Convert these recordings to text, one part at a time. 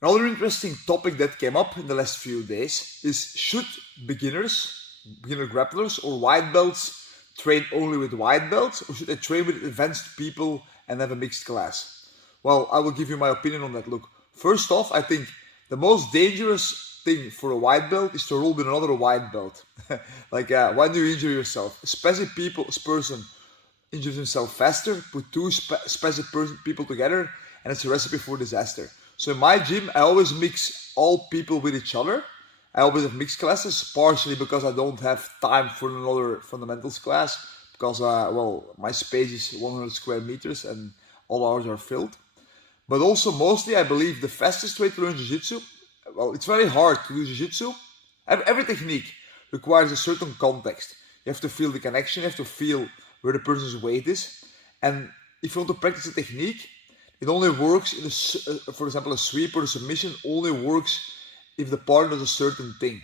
Another interesting topic that came up in the last few days is, should beginner grapplers or white belts train only with white belts, or should they train with advanced people and have a mixed class? Well, I will give you my opinion on that. Look, first off, I think the most dangerous thing for a white belt is to roll with another white belt. Like, why do you injure yourself? Especially this person injures himself faster, put two people together, and it's a recipe for disaster. So in my gym, I always mix all people with each other. I always have mixed classes, partially because I don't have time for another fundamentals class, because, well, my space is 100 square meters and all hours are filled. But also, mostly, I believe the fastest way to learn Jiu-Jitsu, well, it's very hard to do Jiu-Jitsu. Every technique requires a certain context. You have to feel the connection, you have to feel where the person's weight is. And if you want to practice a technique, it only works in for example, a sweep or a submission only works if the partner does a certain thing.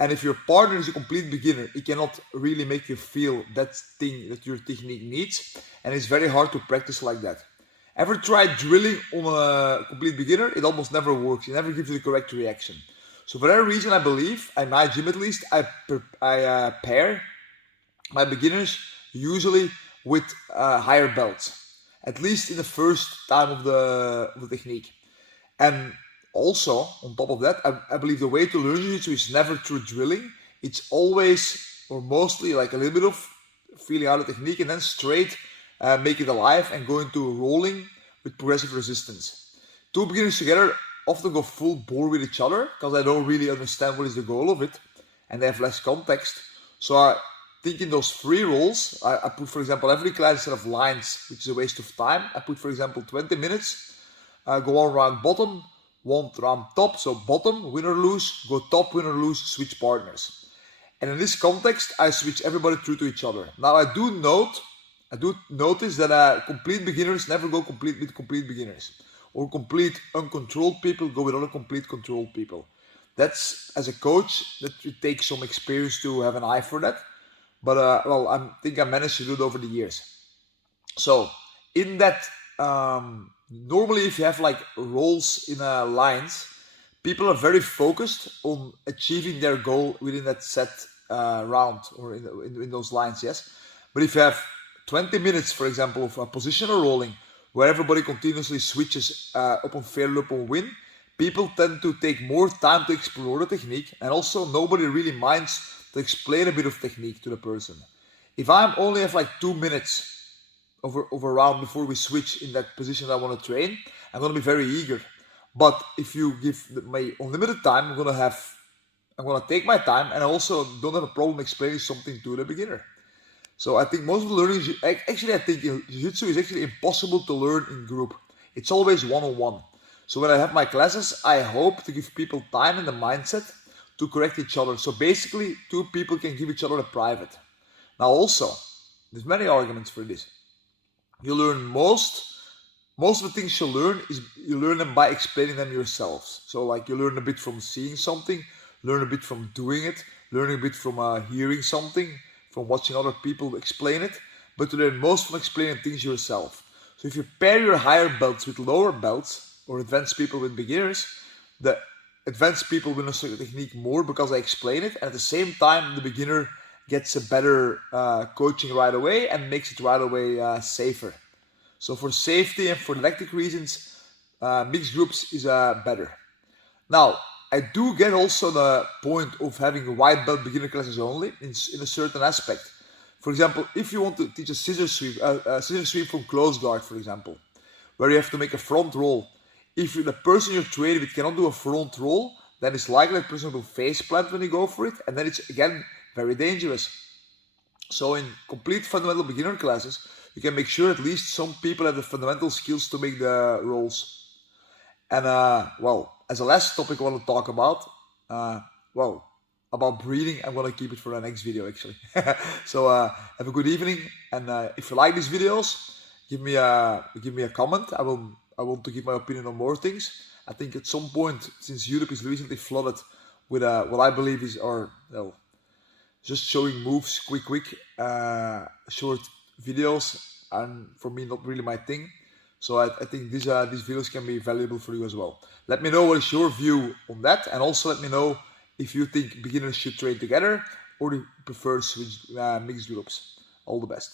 And if your partner is a complete beginner, he cannot really make you feel that thing that your technique needs. And it's very hard to practice like that. Ever tried drilling on a complete beginner? It almost never works. It never gives you the correct reaction. So for that reason, I believe, in my gym at least, I pair my beginners usually with higher belts, at least in the first time of the technique. And also, on top of that, I believe the way to learn Jiu-Jitsu is never through drilling. It's always, or mostly, like a little bit of feeling out the technique and then straight make it alive and go into rolling with progressive resistance. Two beginners together often go full bore with each other because I don't really understand what is the goal of it and they have less context. So I think in those free rolls, I put, for example, every class instead of lines, which is a waste of time. I put, for example, 20 minutes, go one round bottom, one round top, so bottom, win or lose, go top, win or lose, switch partners. And in this context, I switch everybody through to each other. Now I do notice that complete beginners never go complete with complete beginners. Or complete uncontrolled people go with other complete controlled people. That's, as a coach, that it takes some experience to have an eye for that. But, well, I think I managed to do it over the years. So, in that, normally if you have like roles in lines, people are very focused on achieving their goal within that set round or in those lines, yes. But if you have 20 minutes, for example, of positional rolling, where everybody continuously switches up on failure, up on win, people tend to take more time to explore the technique, and also nobody really minds to explain a bit of technique to the person. If I only have like 2 minutes of a round before we switch in that position I want to train, I'm going to be very eager. But if you give me unlimited time, I'm going to take my time, and I also don't have a problem explaining something to the beginner. So I think most of the learning, actually I think Jiu-Jitsu is actually impossible to learn in group. It's always one-on-one. So when I have my classes, I hope to give people time and the mindset to correct each other. So basically, two people can give each other a private. Now also, there's many arguments for this. You learn most of the things you learn is you learn them by explaining them yourselves. So like you learn a bit from seeing something, learn a bit from doing it, learn a bit from hearing something, from watching other people explain it, but to learn most from explaining things yourself. So if you pair your higher belts with lower belts, or advanced people with beginners, the advanced people will understand the technique more because I explain it, and at the same time the beginner gets a better coaching right away and makes it right away safer. So for safety and for didactic reasons, mixed groups is better. Now, I do get also the point of having white belt beginner classes only in a certain aspect. For example, if you want to teach a scissor sweep from close guard, for example, where you have to make a front roll. If the person you're training with cannot do a front roll, then it's likely that person will face plant when you go for it, and then it's again very dangerous. So in complete fundamental beginner classes, you can make sure at least some people have the fundamental skills to make the rolls. And well, as a last topic I want to talk about, well, about breathing, I'm going to keep it for the next video actually. So have a good evening, and if you like these videos, give me a comment. I want to give my opinion on more things. I think at some point, since YouTube is recently flooded with what I believe is, or well, just showing moves quick short videos, and for me not really my thing. So I think these videos can be valuable for you as well. Let me know what is your view on that, and also let me know if you think beginners should train together or do you prefer switch mixed groups. All the best.